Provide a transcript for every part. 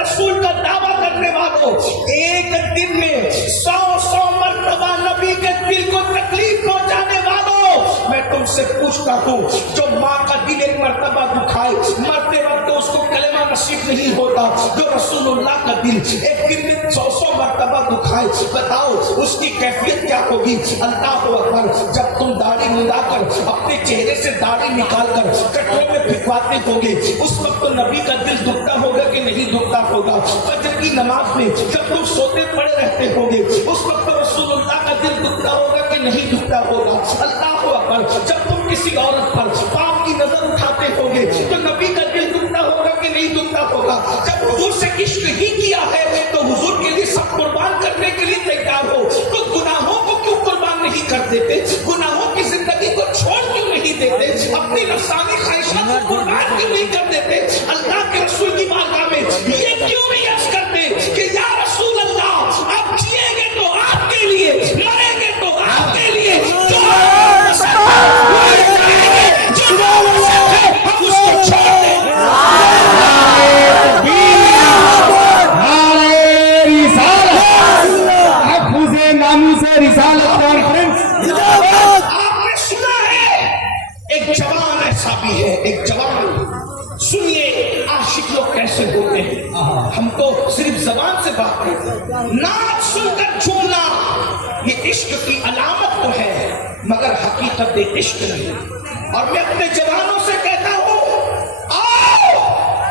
رسول کا دعویٰ کرنے والوں، ایک دن میں 100 مرتبہ نبی کے دل کو تکلیف پہنچانے والوں، میں تم سے پوچھتا ہوں، جو ماں کا دل ایک مرتبہ دکھائے مرتے وقت اس کو کلمہ نصیب نہیں ہوتا، جو رسول اللہ کا دل ایک دن میں 100 مرتبہ دکھائے، بتاؤ اس کی کیفیت کیا ہوگی؟ اللہ اکبر۔ جب تم داڑھی ملا کر اپنے چہرے سے داڑھی نکال کر کٹرے میں پھینکواتے ہوگے، اس وقت تو نبی کا دل دکھتا ہوگا کہ نہیں دکھتا ہوگا؟ فجر کی نماز میں جب تم سوتے پڑے رہتے ہوگے، اس وقت تو رسول اللہ کا دل دکھتا ہوگا کہ نہیں دکھتا ہوگا؟ اللہ اکبر۔ جب تم کسی عورت پر پاپ کی نظر اٹھاتے ہوگے تو نبی کا دل دکھتا ہوگا کہ نہیں دکھتا ہوگا؟ جب حضور سے عشق ہی کیا ہے تو حضور کے لیے سب قربان کرنے کے لیے تیار ہو، تو گناہوں کو کیوں قربان نہیں کر دیتے؟ گناہوں کی زندگی کو چھوڑ کیوں نہیں دیتے؟ اپنی نفسانی خواہشات کو قربان کیوں نہیں کر دیتے؟ اللہ کے رسول کی بارگاہ میں یہ کیوں نہیں عرض کرتے کہ یا رسول اللہ، آپ جیئیں گے تو آپ کے لیے، مریں گے تو آپ کے لیے، جو ایک جوان، سنیے عاشق لوگ کیسے ہوتے ہیں۔ ہم تو صرف زبان سے بات کرتے ہیں، نعت سن کر جھومنا یہ عشق کی علامت تو ہے مگر حقیقت عشق نہیں۔ اور میں اپنے جوانوں سے کہتا ہوں، آؤ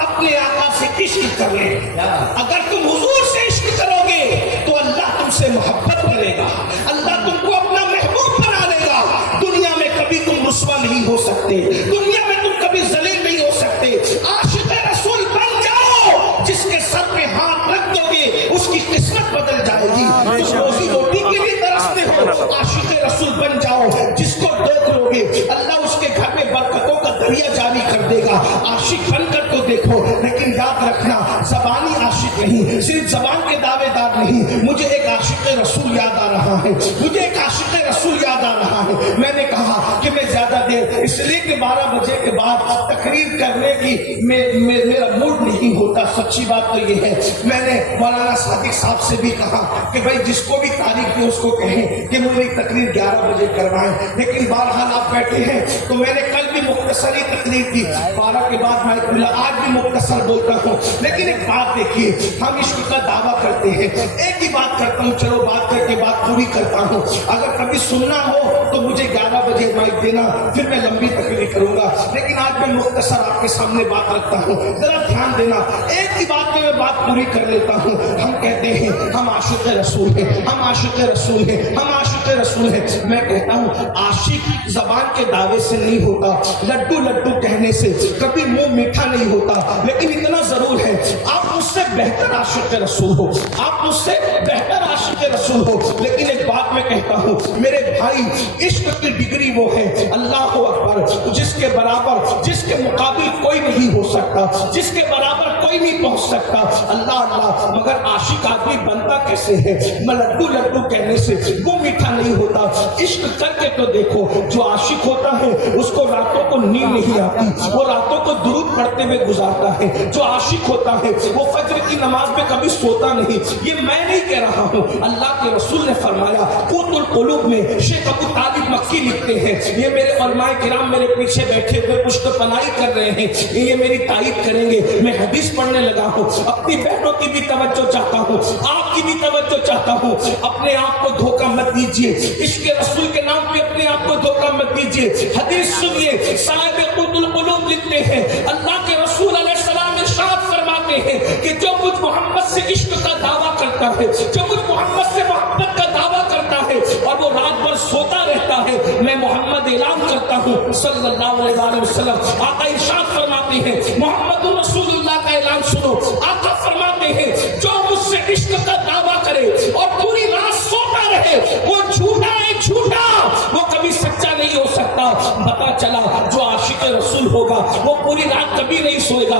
اپنے آقا سے عشق کر لیں۔ اگر تم حضور سے عشق کرو گے تو اللہ تم سے محبت کرے گا، اللہ تم کو اپنا محبوب بنا لے گا۔ دنیا میں کبھی تم رسوا نہیں ہو سکتے، دنیا میں تم کبھی ذلیل نہیں ہو سکتے۔ عاشق رسول بن جاؤ، جس کے سر پہ ہاتھ رکھ دو گے اس کی قسمت بدل جائے گی۔ تم روزی روٹی کے لیے ترستے ہو، عاشق رسول بن جاؤ، جس کو دیکھ لو گے اللہ اس کے گھر میں برکتوں کا دریا جاری کر دے گا۔ عاشق بن کر تو دیکھو، لیکن یاد رکھنا زبانی عاشق نہیں، صرف زبان کے دعوے دار نہیں۔ مجھے ایک عاشق رسول یاد آ رہا ہے، مجھے ایک عاشق رسول یاد آ رہا ہے۔ میں نے کہا کہ میں زیادہ دیر اس لیے کہ 12 بجے کے بعد تقریر کرنے کی میرا موڈ نہیں ہوتا، سچی بات تو یہ ہے۔ میں نے مولانا صادق صاحب سے بھی کہا کہ بھائی جس کو بھی تاریخ دے اس کو کہیں کہ میری تقریر 11 بجے کروائیں، لیکن بہرحال آپ بیٹھے ہیں تو میں نے کل بھی مختصری تقریر کی، 12 کے بعد مائک ملا، آج بھی مختصر بولتا ہوں۔ لیکن ایک بات دیکھیے، ہم عشق کا دعویٰ کرتے ہیں، ایک ہی بات کرتا ہوں، چلو بات کر کے بات پوری کرتا ہوں۔ اگر کبھی سننا ہو تو مجھے 11 بجے مائک دینا، پھر میں لمبی تقریر کروں گا، لیکن آج میں مختصر آپ کے سامنے بات رکھتا ہوں، ذرا دھیان دینا۔ ایک ہی بات میں بات پوری کر لیتا ہوں۔ ہم کہتے ہیں ہم عاشق رسول ہیں، ہم عاشق رسول ہیں، ہم عاشق رسول ہیں۔ میں کہتا ہوں عاشق زبان کے دعوے سے نہیں ہوتا، لڈو لڈو کہنے سے کبھی منہ میٹھا نہیں ہوتا، لیکن اتنا ضرور ہے آپ مجھ سے بہتر عاشق رسول ہو، آپ مجھ سے بہتر عاشق رسول ہو۔ لیکن ایک بات میں کہتا ہوں میرے بھائی، عشق کی ڈگری وہ ہے اللہ اکبر، جس کے برابر، جس کے مقابل کوئی نہیں ہو سکتا، جس کے برابر کوئی نہیں پہنچ سکتا۔ اللہ اللہ، مگر عاشق آدمی بنتا کیسے ہے؟ لڈو لڈو کہنے سے وہ میٹھا نہیں ہوتا، عشق کر کے تو دیکھو۔ جو عاشق ہوتا ہے اس کو راتوں کو نیند نہیں آتی، وہ راتوں کو درود پڑھتے ہوئے گزارتا ہے۔ جو عاشق ہوتا ہے وہ فجر کی نماز میں کبھی سوتا نہیں۔ یہ میں نہیں کہہ رہا ہوں، اللہ کے رسول نے فرمایا۔ قوت القلوب میں شیخ ابو طالب مکی لکھتے ہیں، یہ میرے علماء کرام میرے پیچھے بیٹھے ہوئے پشت پناہی کر رہے ہیں، یہ میری تائید کریں گے۔ میں حدیث پڑھنے لگا ہوں، اپنی بہنوں کی بھی توجہ چاہتا ہوں، آپ کی بھی توجہ چاہتا ہوں۔ اپنے آپ کو دھوکہ مت دیجیے، عشق رسول کے نام پہ اپنے آپ کو دھوکہ مت دیجیے۔ حدیث سنیے، صاحب قوت القلوب لکھتے ہیں، اللہ کے رسول علیہ السلام ارشاد فرماتے ہیں کہ جو مجھ محمد سے عشق کا دعویٰ کرتا ہے، جو مجھ محمد سے محبت کا دعویٰ کرتا ہے اور وہ رات بھر سوتا رہتا ہے، میں محمد اعلان کرتا ہوں صلی اللہ علیہ وسلم۔ آقا ارشاد فرماتے ہیں، محمد رسول اللہ کا اعلان سنو۔ آقا فرماتے ہیں جو مجھ سے عشق کا دعویٰ کرے اور پوری رات سوتا رہے، وہ جھوٹا ہے، جھوٹا، وہ کبھی سچا نہیں ہو سکتا۔ پتا چلا جو عاشق رسول ہوگا وہ پوری رات کبھی نہیں سوئے گا۔